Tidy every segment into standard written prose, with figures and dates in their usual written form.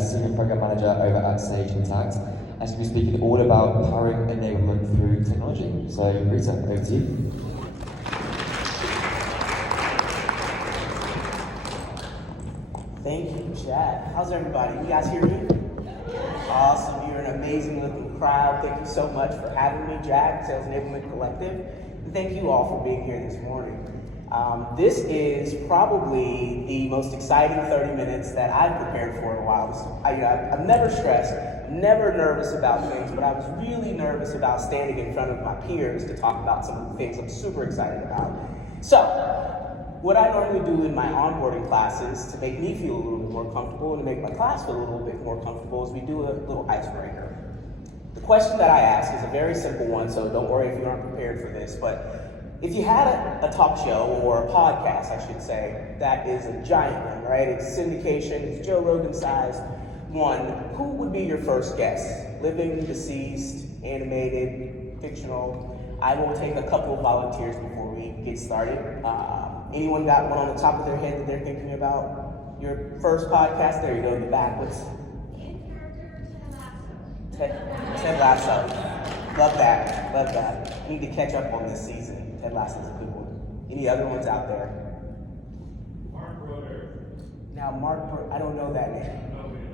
Senior Program Manager over at Sage Intact. And she's going to be speaking all about powering enablement through technology. So, Rita, over to you. Thank you, Chad. How's everybody? You guys hear me? Awesome. You're an amazing looking crowd. Thank you so much for having me, Jack, Sales Enablement Collective. And thank you all for being here this morning. This is probably the most exciting 30 minutes that I've prepared for in a while. I'm never stressed, never nervous about things, but I was really nervous about standing in front of my peers to talk about some of the things I'm super excited about. So, what I normally do in my onboarding classes to make me feel a little bit more comfortable and to make my class feel a little bit more comfortable is we do a little icebreaker. The question that I ask is a very simple one, so don't worry if you aren't prepared for this, but if you had a talk show, or a podcast, I should say, that is a giant one, right? It's syndication, it's Joe Rogan-sized one. Who would be your first guess? Living, deceased, animated, fictional? I will take a couple of volunteers before we get started. Anyone got one on the top of their head that they're thinking about? Your first podcast? There you go, in the back. What's Ted Lasso. Love that. Love that. I need to catch up on this season. Ted Lasso's a good one. Any other ones out there? Mark Broder. Now, I don't know that name. Nobody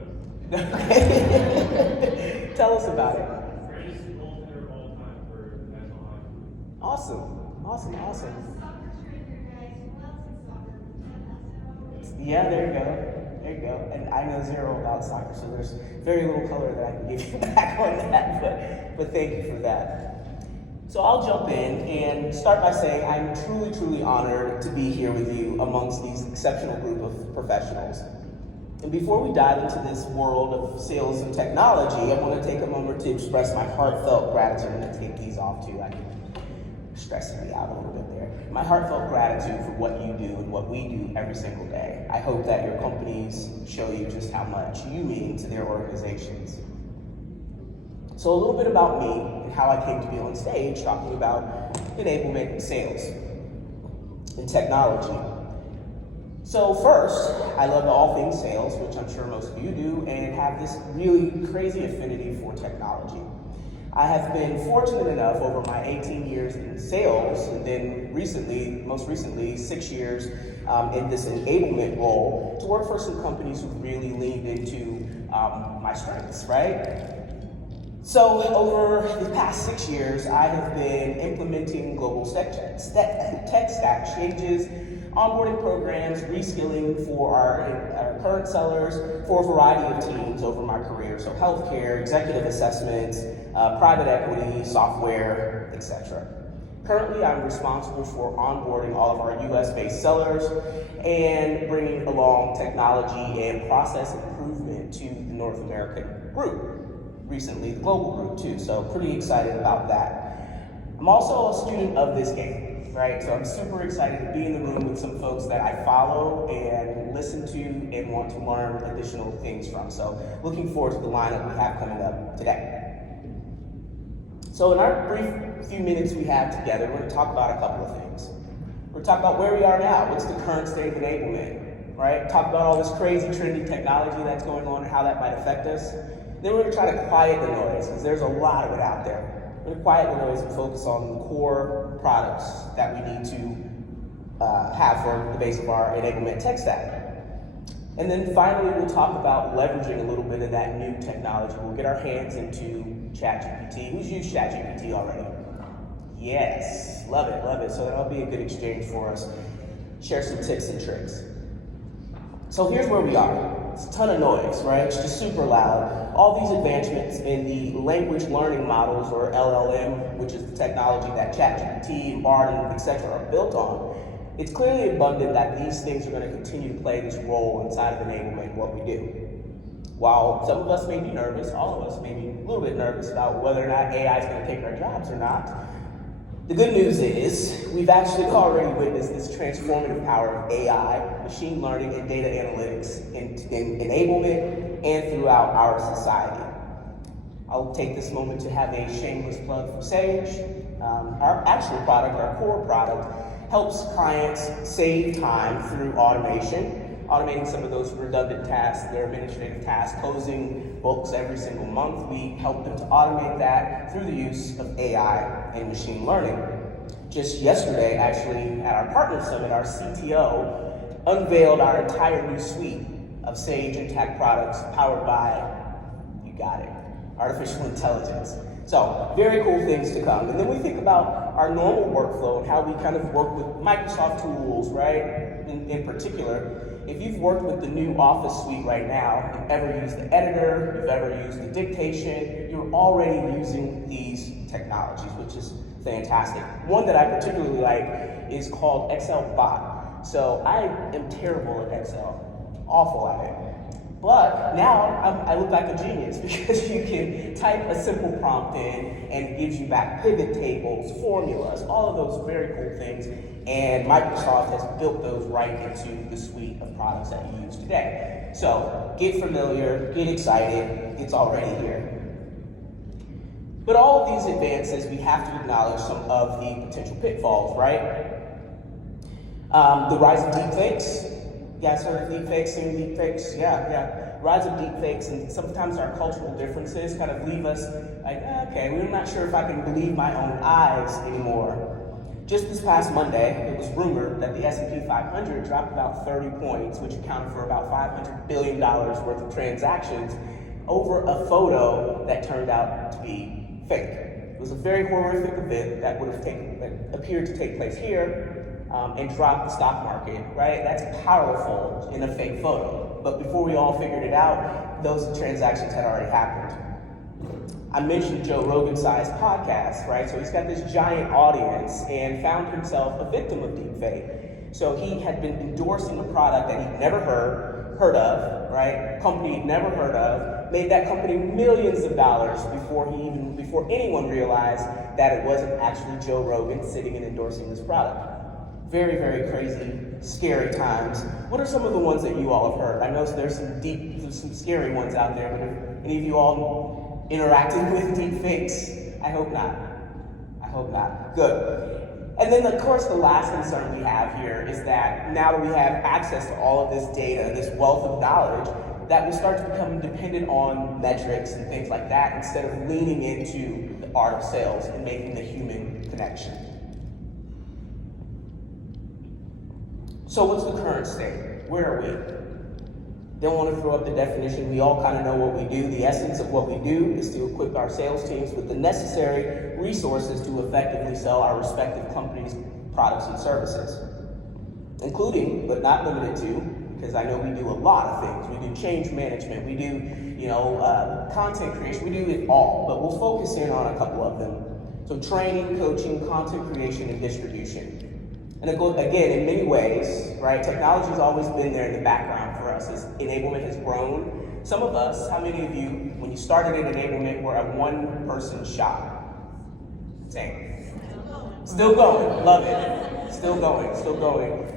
does. Tell us about it. Greatest goaltender of all time for national hockey. Awesome. Yeah, there you go. And I know zero about soccer, so there's very little color that I can give you back on that, but thank you for that. So I'll jump in and start by saying I'm truly, truly honored to be here with you amongst these exceptional group of professionals. And before we dive into this world of sales and technology, I want to take a moment to express my heartfelt gratitude. I'm going to take these off too. Stressing me out a little bit there. My heartfelt gratitude for what you do and what we do every single day. I hope that your companies show you just how much you mean to their organizations. So a little bit about me and how I came to be on stage talking about enablement and sales and technology. So first, I love all things sales, which I'm sure most of you do, and have this really crazy affinity for technology. I have been fortunate enough over my 18 years in sales, and then most recently, 6 years in this enablement role, to work for some companies who really leaned into my strengths, right? So over the past 6 years, I have been implementing global tech stack changes, onboarding programs, reskilling for our current sellers for a variety of teams over my career. So healthcare, executive assessments, private equity, software, etc. Currently, I'm responsible for onboarding all of our US-based sellers and bringing along technology and process improvement to the North American group. Recently, the global group too, so pretty excited about that. I'm also a student of this game, right? So I'm super excited to be in the room with some folks that I follow and listen to and want to learn additional things from. So looking forward to the lineup we have coming up today. So in our brief few minutes we have together, we're going to talk about a couple of things. We're going to talk about where we are now, what's the current state of enablement, right? Talk about all this crazy trendy technology that's going on and how that might affect us. Then we're going to try to quiet the noise, because there's a lot of it out there. We're going to quiet the noise and focus on the core products that we need to have for the base of our enablement tech stack. And then finally, we'll talk about leveraging a little bit of that new technology. We'll get our hands into ChatGPT. Who's used ChatGPT already? Yes, love it. So that'll be a good exchange for us. Share some tips and tricks. So here's where we are. It's a ton of noise, right? It's just super loud. All these advancements in the language learning models, or LLM, which is the technology that ChatGPT and Bard and etc. are built on. It's clearly abundant that these things are going to continue to play this role inside of enablement, what we do. While some of us may be nervous, all of us may be a little bit nervous about whether or not AI is going to take our jobs or not, the good news is we've actually already witnessed this transformative power of AI, machine learning, and data analytics in enablement and throughout our society. I'll take this moment to have a shameless plug for Sage. Our actual product, our core product, helps clients save time through automation automating some of those redundant tasks, their administrative tasks, closing books every single month. We help them to automate that through the use of AI and machine learning. Just yesterday, actually, at our partner summit, our CTO unveiled our entire new suite of Sage Intacct products powered by, you got it, artificial intelligence. So, very cool things to come. And then we think about our normal workflow and how we kind of work with Microsoft tools, right? In particular, if you've worked with the new Office suite right now, you've ever used the editor, you've ever used the dictation, you're already using these technologies, which is fantastic. One that I particularly like is called Excel Bot. So I am terrible at Excel, awful at it. But now I look like a genius because you can type a simple prompt in and it gives you back pivot tables, formulas, all of those very cool things. And Microsoft has built those right into the suite of products that you use today. So get familiar, get excited, it's already here. But all of these advances, we have to acknowledge some of the potential pitfalls, right? The rise of deepfakes. You guys heard of deepfakes, seen deepfakes? Yeah. Rise of deepfakes, and sometimes our cultural differences kind of leave us like, okay, we're not sure if I can believe my own eyes anymore. Just this past Monday, it was rumored that the S&P 500 dropped about 30 points, which accounted for about $500 billion worth of transactions over a photo that turned out to be fake. It was a very horrific event that appeared to take place here and drop the stock market, right? That's powerful in a fake photo. But before we all figured it out, those transactions had already happened. I mentioned Joe Rogan-sized podcast, right? So he's got this giant audience and found himself a victim of deepfake. So he had been endorsing a product that he'd never heard of, right? Company he'd never heard of, made that company millions of dollars before anyone realized that it wasn't actually Joe Rogan sitting and endorsing this product. Very, very crazy, scary times. What are some of the ones that you all have heard? I know there's some scary ones out there, but have any of you all interacted with deep fakes? I hope not. I hope not. Good. And then, of course, the last concern we have here is that now that we have access to all of this data, this wealth of knowledge, that we start to become dependent on metrics and things like that instead of leaning into the art of sales and making the human connection. So what's the current state? Where are we? Don't want to throw up the definition. We all kind of know what we do. The essence of what we do is to equip our sales teams with the necessary resources to effectively sell our respective companies' products and services, including, but not limited to, because I know we do a lot of things. We do change management. We do, content creation. We do it all, but we'll focus in on a couple of them. So training, coaching, content creation, and distribution. And again, in many ways, right, technology has always been there in the background for us as Enablement has grown. Some of us, how many of you, when you started in Enablement, were a one-person shop? Same. Still going, love it. Still going.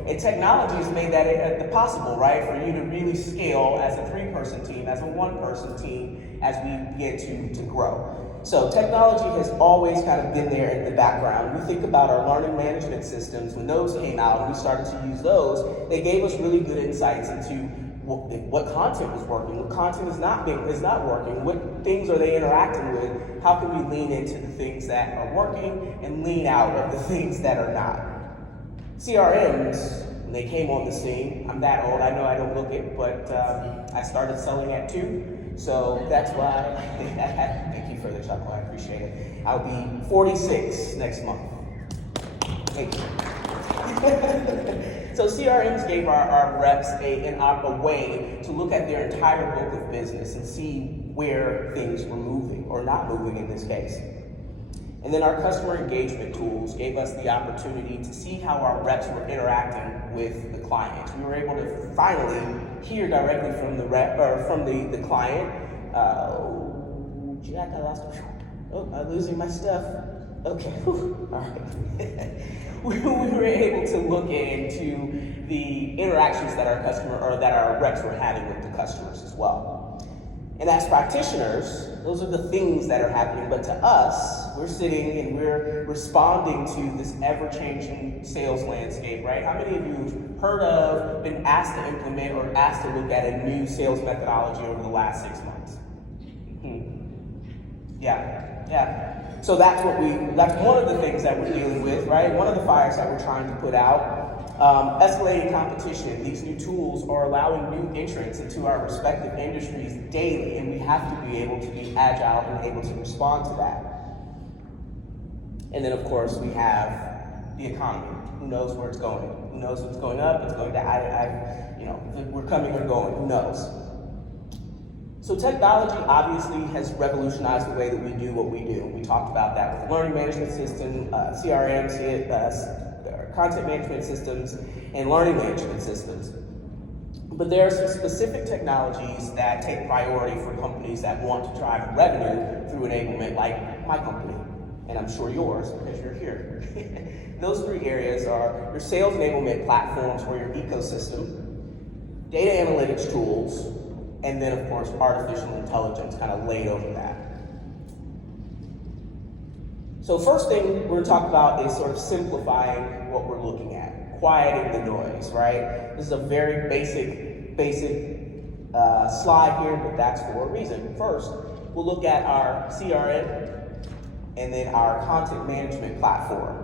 And technology has made that possible, right, for you to really scale as a three-person team, as a one-person team, as we begin to grow. So technology has always kind of been there in the background. We think about our learning management systems. When those came out and we started to use those, they gave us really good insights into what content was working, what content is not working, what things are they interacting with, how can we lean into the things that are working and lean out of the things that are not. CRMs, when they came on the scene, I'm that old, I know I don't look it, but I started selling at 2. So that's why, thank you for the chuckle, I appreciate it. I'll be 46 next month. Thank you. So CRMs gave our reps a way to look at their entire book of business and see where things were moving, or not moving in this case. And then our customer engagement tools gave us the opportunity to see how our reps were interacting with the clients. We were able to finally hear directly from the rep or from the client. Jack, I lost. Oh, I'm losing my stuff. Okay, all right. We were able to look into the interactions that our reps were having with the customers as well. And as practitioners, those are the things that are happening. But to us, we're sitting and we're responding to this ever-changing sales landscape, right? How many of you have heard of, been asked to implement or asked to look at a new sales methodology over the last 6 months? Yeah. So that's one of the things that we're dealing with, right? One of the fires that we're trying to put out. Escalating competition. These new tools are allowing new entrants into our respective industries daily, and we have to be able to be agile and able to respond to that. And then, of course, we have the economy. Who knows where it's going? Who knows what's going up? It's going to, we're coming or going. Who knows? So technology obviously has revolutionized the way that we do what we do. We talked about that with the learning management system, CRM, content management systems, and learning management systems. But there are some specific technologies that take priority for companies that want to drive revenue through enablement, like my company, and I'm sure yours because you're here. Those three areas are your sales enablement platforms or your ecosystem, data analytics tools, and then of course artificial intelligence kind of laid over that. So first thing we're going to talk about is sort of simplifying what we're looking at, quieting the noise, right? This is a very basic slide here, but that's for a reason. First, we'll look at our CRM and then our content management platform.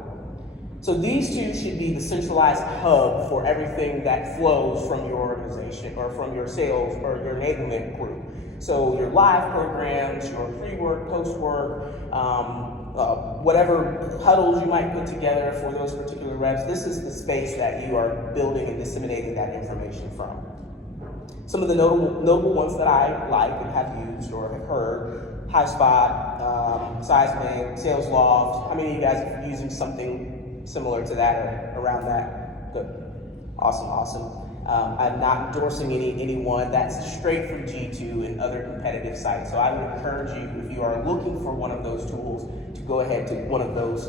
So these two should be the centralized hub for everything that flows from your organization or from your sales or your enablement group. So your live programs, your pre-work, post-work, whatever huddles you might put together for those particular reps, this is the space that you are building and disseminating that information from. Some of the notable ones that I like and have used or have heard, HighSpot, Seismic, SalesLoft. How many of you guys are using something similar to that or around that? Good. Awesome. I'm not endorsing anyone. That's straight from G2 and other competitive sites. So I would encourage you, if you are looking for one of those tools, to go ahead to one of those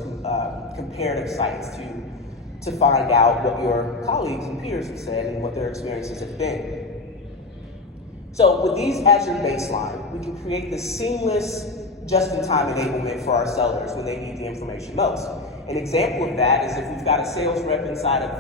comparative sites to find out what your colleagues and peers have said and what their experiences have been. So with these as your baseline, we can create this seamless, just-in-time enablement for our sellers when they need the information most. An example of that is if we've got a sales rep inside of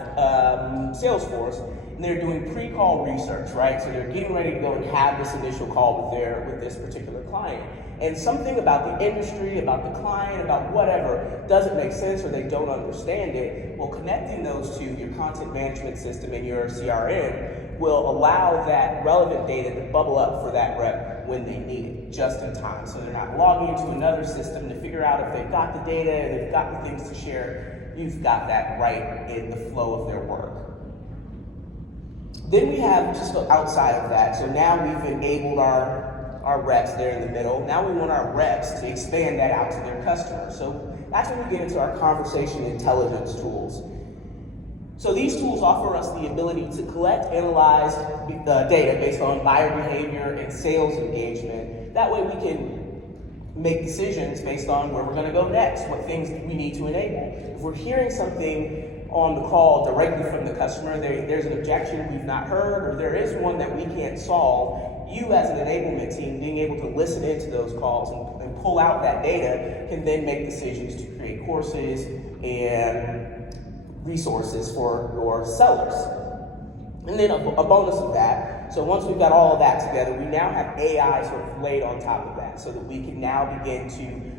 Salesforce, and they're doing pre-call research, right? So they're getting ready to go and have this initial call with this particular client. And something about the industry, about the client, about whatever doesn't make sense or they don't understand it. Well, connecting those to your content management system and your CRM will allow that relevant data to bubble up for that rep when they need it, just in time. So they're not logging into another system to figure out if they've got the data and they've got the things to share. You've got that right in the flow of their work. Then we have just outside of that, so now we've enabled our reps there in the middle. Now we want our reps to expand that out to their customers. So that's when we get into our conversation intelligence tools. So these tools offer us the ability to collect, analyze data based on buyer behavior and sales engagement. That way we can make decisions based on where we're going to go next, what things we need to enable. If we're hearing something on the call directly from the customer, there's an objection we've not heard, or there is one that we can't solve, you as an enablement team being able to listen into those calls and pull out that data can then make decisions to create courses and resources for your sellers. And then a bonus of that, so once we've got all of that together, we now have AI sort of laid on top of that so that we can now begin to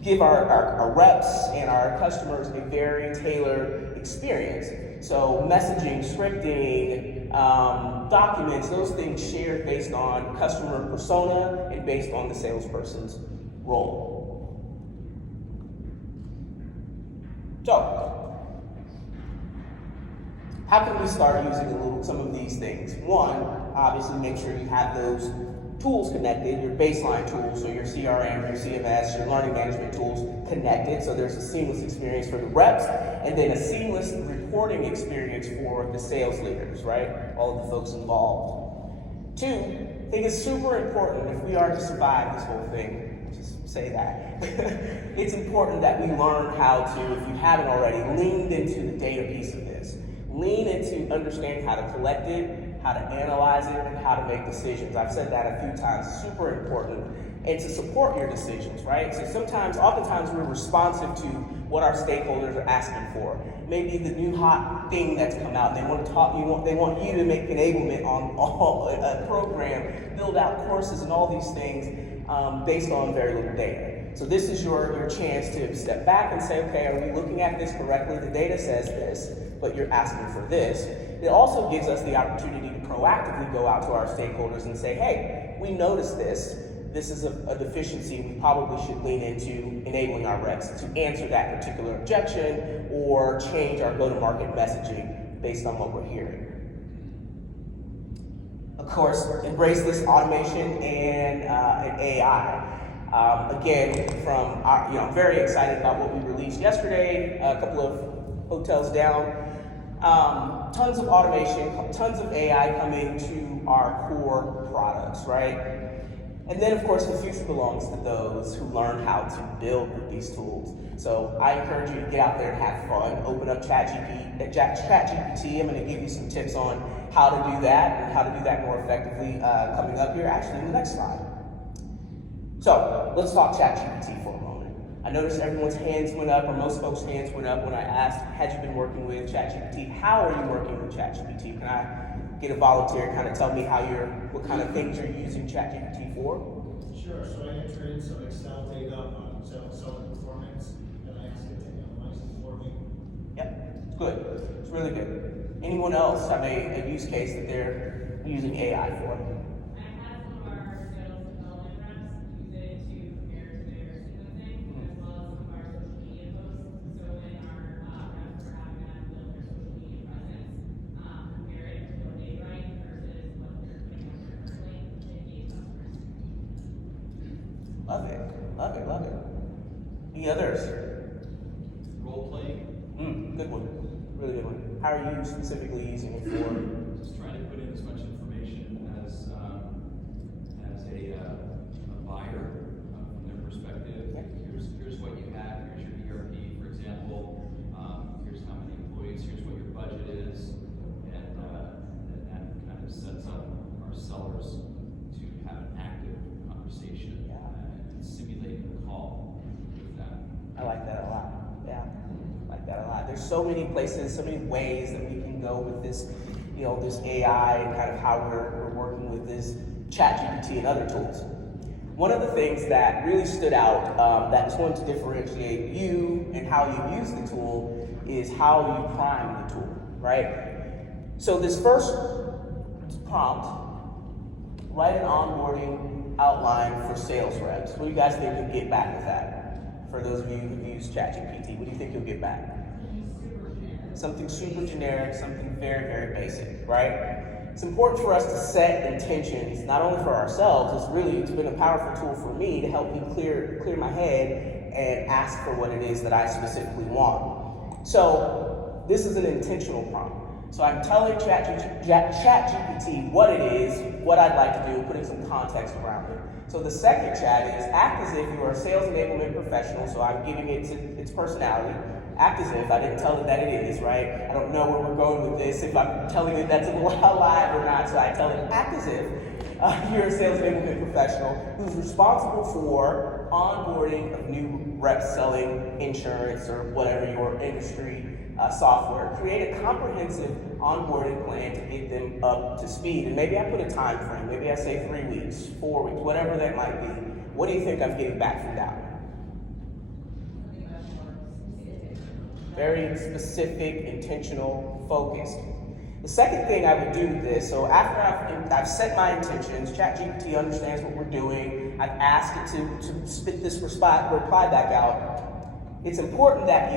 give our reps and our customers a very tailored experience. So messaging, scripting, documents, those things shared based on customer persona and based on the salesperson's role. So, how can we start using some of these things? One, obviously make sure you have those tools connected, your baseline tools, so your CRM, your CMS, your learning management tools connected, so there's a seamless experience for the reps, and then a seamless reporting experience for the sales leaders, right? All of the folks involved. Two, I think it's super important if we are to survive this whole thing, just say that. It's important that we learn how to, if you haven't already, lean into the data piece of this. Lean into understanding how to collect it, how to analyze it, and how to make decisions. I've said that a few times, super important. And to support your decisions, right? So oftentimes we're responsive to what our stakeholders are asking for. Maybe the new hot thing that's come out, they want you to make enablement on a program, build out courses and all these things based on very little data. So this is your chance to step back and say, okay, are we looking at this correctly? The data says this, but you're asking for this. It also gives us the opportunity to proactively go out to our stakeholders and say, hey, we noticed this. This is a deficiency. We probably should lean into enabling our reps to answer that particular objection or change our go-to-market messaging based on what we're hearing. Of course, embrace this automation and AI. Again, I'm very excited about what we released yesterday, a couple of hotels down. Tons of automation, tons of AI coming to our core products, right? And then, of course, the future belongs to those who learn how to build with these tools. So I encourage you to get out there and have fun. Open up ChatGPT. I'm going to give you some tips on how to do that and how to do that more effectively coming up here, actually in the next slide. So let's talk ChatGPT for a moment. I noticed everyone's hands went up, or most folks' hands went up when I asked, had you been working with ChatGPT? How are you working with ChatGPT? Can I get a volunteer to kind of tell me what kind of things you're using ChatGPT for? Sure. So I enter in some Excel data on seller performance, and I ask it to analyze it for me. Yep, good. It's really good. Anyone else have a use case that they're using AI for? I've had some of our sales development reps use it to compare to their sequencing, as well as some of our social media posts. So when our reps are having them build their social media presence, compare it to what they write versus what they're putting out there currently, to engage customers. Love it, love it, love it. Any others? Role playing. Good one, really good one. How are you specifically using it for? Just trying to put in as much information as a buyer from their perspective. Yeah. Here's what you have. Here's your ERP, for example. Here's how many employees. Here's what your budget is, and that kind of sets up our sellers to have an active conversation and simulate a call with them. I like that a lot. Yeah, I like that a lot. There's so many places, so many ways that we can go with this, this AI and kind of how we're working with this ChatGPT and other tools. One of the things that really stood out that is going to differentiate you and how you use the tool is how you prime the tool, right? So this first prompt, write an onboarding outline for sales reps. What do you guys think you'll get back with that? For those of you who use ChatGPT, what do you think you'll get back? Something super generic, something very, very basic, right? It's important for us to set intentions, not only for ourselves, it's been a powerful tool for me to help me clear my head and ask for what it is that I specifically want. So this is an intentional prompt. So I'm telling ChatGPT what it is, what I'd like to do, putting some context around it. So the second chat is act as if you are a sales enablement professional, so I'm giving it its personality. Act as if, I didn't tell it that it is, right? I don't know where we're going with this, if I'm telling it that's alive or not, so I tell it, act as if you're a sales enablement professional who's responsible for onboarding of new reps selling insurance or whatever your industry software. Create a comprehensive onboarding plan to get them up to speed. And maybe I put a time frame. Maybe I say 3 weeks, 4 weeks, whatever that might be. What do you think I'm getting back from that one? Very specific, intentional, focused. The second thing I would do with this, so after I've set my intentions, ChatGPT understands what we're doing, I've asked it to spit this reply back out, it's important that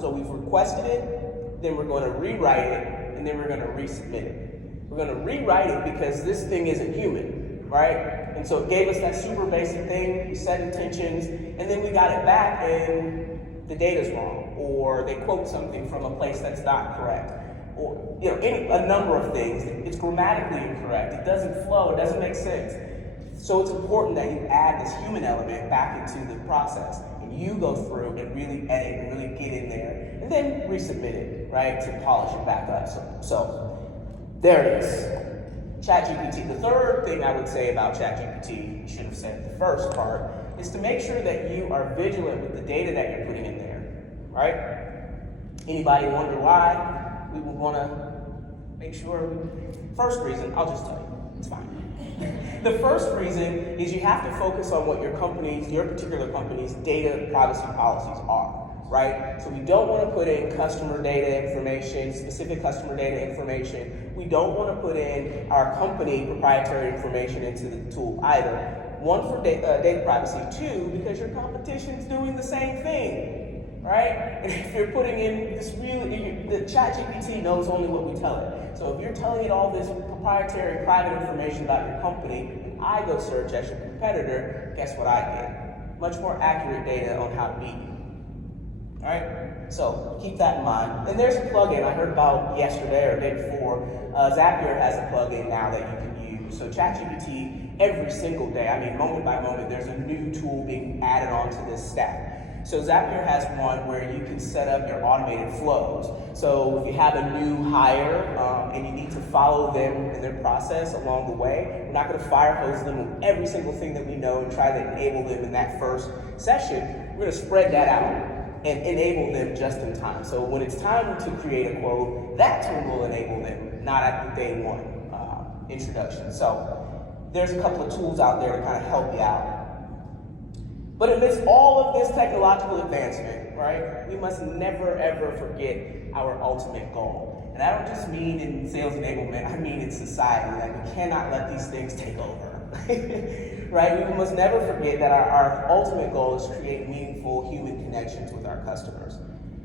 so we've requested it, then we're going to rewrite it, and then we're going to resubmit it. We're going to rewrite it because this thing isn't human, right? And so it gave us that super basic thing, we set intentions, and then we got it back and the data's wrong, or they quote something from a place that's not correct, or a number of things. It's grammatically incorrect, it doesn't flow, it doesn't make sense. So it's important that you add this human element back into the process, and you go through and really edit and really get in there, and then resubmit it, right, to polish it back up. So There it is, ChatGPT. The third thing I would say about ChatGPT, you should have said the first part, is to make sure that you are vigilant with the data that you're putting in there, right? Anybody wonder why we would want to make sure? First reason, I'll just tell you, it's fine. The first reason is you have to focus on what your particular company's data privacy policies are, right? So we don't want to put in customer data information, specific customer data information. We don't want to put in our company proprietary information into the tool either. One, for data privacy. Two, because your competition's doing the same thing, right? And if you're putting in this the ChatGPT knows only what we tell it. So if you're telling it all this proprietary private information about your company, and I go search as your competitor, guess what I get? Much more accurate data on how to beat you. All right? So keep that in mind. And there's a plugin I heard about yesterday or the day before. Zapier has a plugin now that you can use. So ChatGPT, every single day, I mean moment by moment, there's a new tool being added onto this stack. So Zapier has one where you can set up your automated flows. So if you have a new hire and you need to follow them in their process along the way, we're not going to fire hose them with every single thing that we know and try to enable them in that first session. We're going to spread that out and enable them just in time. So when it's time to create a quote, that tool will enable them, not at the day one introduction. So there's a couple of tools out there to kind of help you out. But amidst all of this technological advancement, right, we must never ever forget our ultimate goal. And I don't just mean in sales enablement, I mean in society. Like, we cannot let these things take over, right? We must never forget that our ultimate goal is to create meaningful human connections with our customers.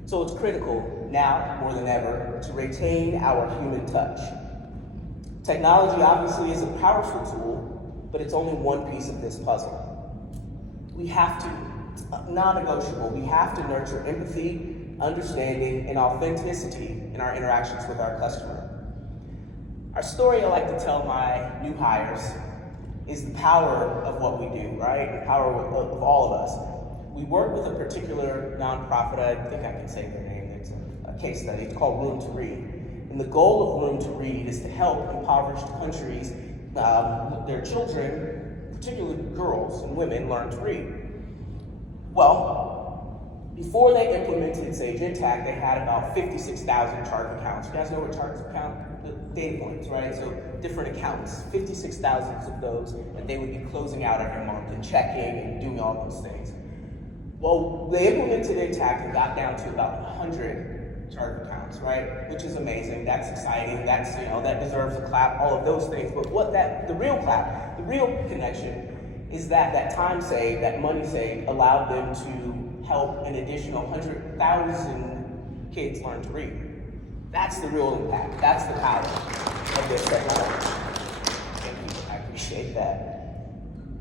So it's critical now more than ever to retain our human touch. Technology obviously is a powerful tool, but it's only one piece of this puzzle. We have to, it's non-negotiable, we have to nurture empathy, understanding, and authenticity in our interactions with our customer. Our story I like to tell my new hires is the power of what we do, right? The power of all of us. We work with a particular nonprofit, I think I can say their name, it's a case study, it's called Room to Read. And the goal of Room to Read is to help impoverished countries, their children, particularly girls and women, learn to read. Well, before they implemented Sage Intacct, they had about 56,000 chart accounts. You guys know what charts account? The data points, right? So different accounts, 56,000 of those that they would be closing out every month and checking and doing all those things. Well, they implemented Intacct and got down to about 100 chart accounts, right? Which is amazing. That's exciting. That's, that deserves a clap. All of those things. But the real clap, the real connection, is that time saved, that money saved, allowed them to help an additional 100,000 kids learn to read. That's the real impact. That's the power of this technology. Thank you. I appreciate that.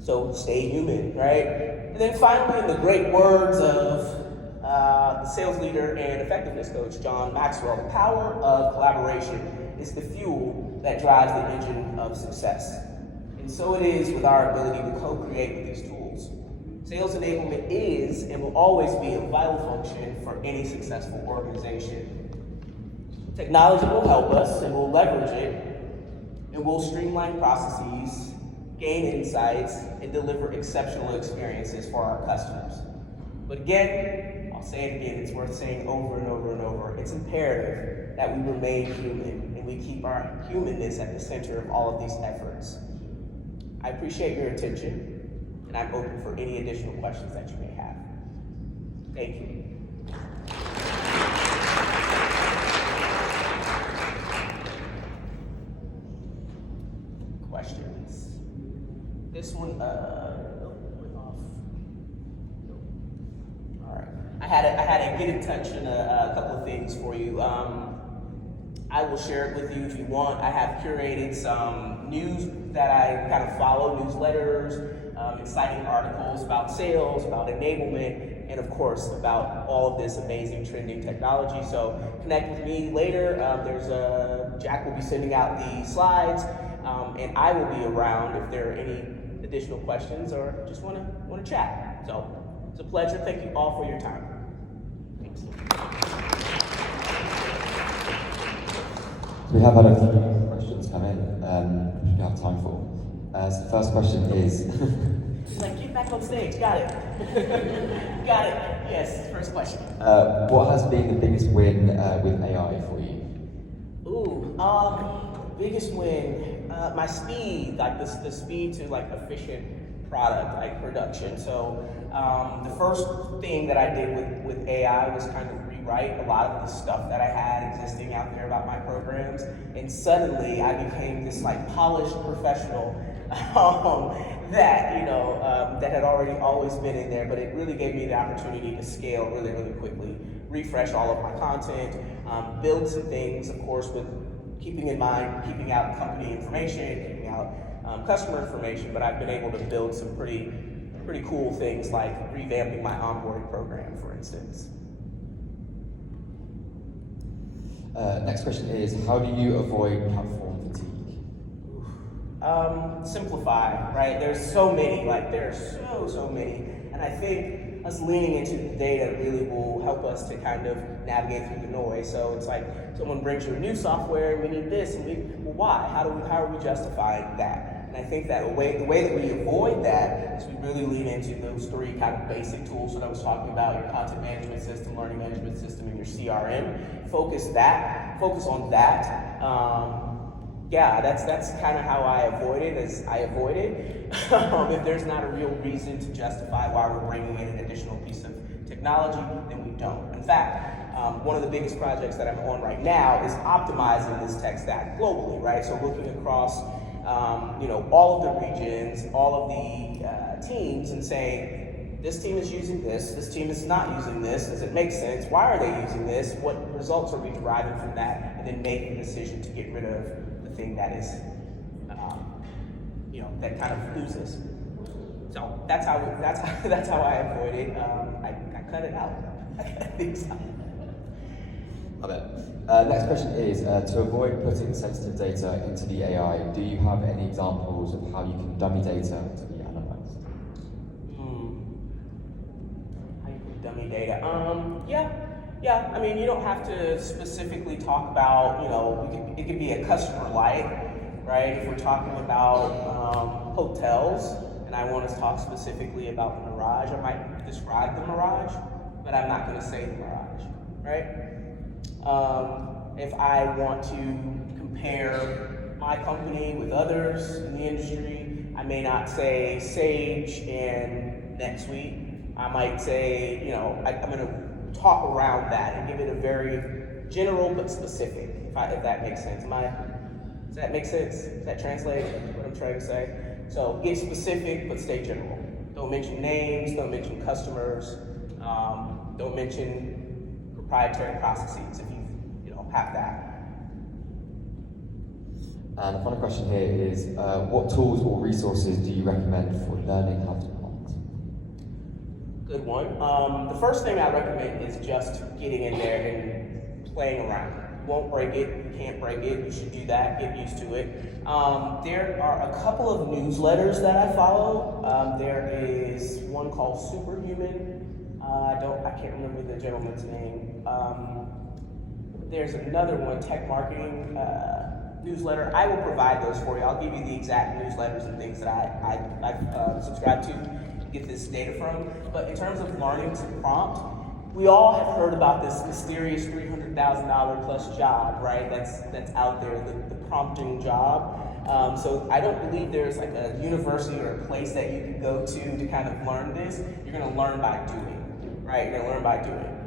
So stay human, right? And then finally, in the great words of the sales leader and effectiveness coach, John Maxwell, the power of collaboration is the fuel that drives the engine of success. And so it is with our ability to co-create with these tools. Sales enablement is and will always be a vital function for any successful organization. Technology will help us and we'll leverage it, and we'll streamline processes, gain insights, and deliver exceptional experiences for our customers. But again, I'll say it again, it's worth saying over and over and over, it's imperative that we remain human and we keep our humanness at the center of all of these efforts. I appreciate your attention, and I'm open for any additional questions that you may have. Thank you. Questions? This one, went off. All right. I had to get in touch in a couple of things for you. I will share it with you if you want. I have curated some news that I kind of follow, newsletters, exciting articles about sales, about enablement, and of course about all of this amazing trending technology. So connect with me later. Jack will be sending out the slides, and I will be around if there are any additional questions or just want to chat. So it's a pleasure. Thank you all for your time. Thanks. We have had a few questions. we have time for. So the first question is, She's like, get back on stage. Got it. Got it. Yes, first question. what has been the biggest win with AI for you? Biggest win, my speed, like the speed to like efficient product, like production. So the first thing that I did with AI was kind of rewrite a lot of the stuff that I had existing out there about my programs, and suddenly I became this like polished professional that that had already always been in there, but it really gave me the opportunity to scale really, really quickly, refresh all of my content, build some things, of course, with keeping in mind, keeping out company information, keeping out customer information, but I've been able to build some pretty cool things like revamping my onboarding program, for instance. Next question is, how do you avoid platform fatigue? Simplify, right? There's so many, there's so many. And I think us leaning into the data really will help us to kind of navigate through the noise. So it's like someone brings you a new software, we need this, and well, why? How are we justifying that? And I think that the way that we avoid that is we really lean into those three kind of basic tools that I was talking about: your content management system, learning management system, and your CRM. Focus on that. That's kind of how I avoid it. If there's not a real reason to justify why we're bringing in an additional piece of technology, then we don't. In fact, one of the biggest projects that I'm on right now is optimizing this tech stack globally, right? So looking across, all of the regions, all of the teams, and saying, this team is using this team is not using this. Does it make sense? Why are they using this? What results are we deriving from that? And then making a decision to get rid of the thing that is, that kind of loses. So that's how I avoid it. I cut it out. I think so. Love it. Next question is, to avoid putting sensitive data into the AI, do you have any examples of how you can dummy data to be analyzed? How you can dummy data? Yeah. I mean, you don't have to specifically talk about, it could be a customer light, right? If we're talking about hotels, and I want to talk specifically about the Mirage, I might describe the Mirage, but I'm not going to say the Mirage, right? If I want to compare my company with others in the industry, I may not say Sage and NetSuite. I might say, I'm going to talk around that and give it a very general but specific, if that makes sense. Does that make sense? Does that translate what I'm trying to say? So get specific but stay general. Don't mention names, don't mention customers, don't mention proprietary processes if you have that. And the final question here is, what tools or resources do you recommend for learning how to prompt? Good one. The first thing I recommend is just getting in there and playing around. You won't break it, you can't break it, you should do that, get used to it. There are a couple of newsletters that I follow. There is one called Superhuman. I can't remember the gentleman's name. There's another one, Tech Marketing newsletter. I will provide those for you. I'll give you the exact newsletters and things that I subscribe to get this data from. But in terms of learning to prompt, we all have heard about this mysterious $300,000 plus job, right? That's out there, the prompting job. So I don't believe there's like a university or a place that you can go to kind of learn this. You're going to learn by doing, right? You're going to learn by doing.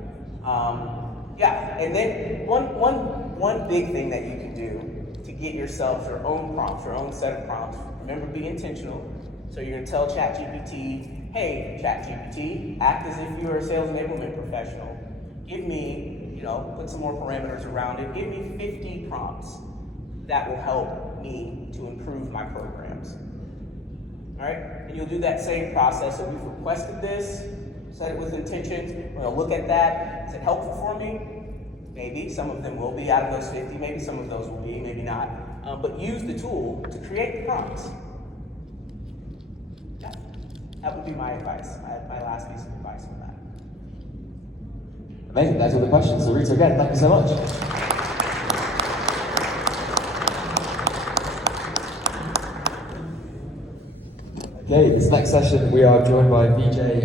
And then one big thing that you can do to get yourself your own prompts, your own set of prompts. Remember, be intentional. So you're going to tell ChatGPT, hey, ChatGPT, act as if you're a sales enablement professional. Give me, put some more parameters around it. Give me 50 prompts that will help me to improve my programs. All right? And you'll do that same process. So we've requested this, set it with intentions. We're going to look at that. Is it helpful for me? Maybe. Some of them will be out of those 50. Maybe some of those will be, maybe not. But use the tool to create the prompts. Yeah. That would be my advice, my last piece of advice on that. Amazing. Those are the questions. So Rita, again, thank you so much. Okay, this next session we are joined by VJ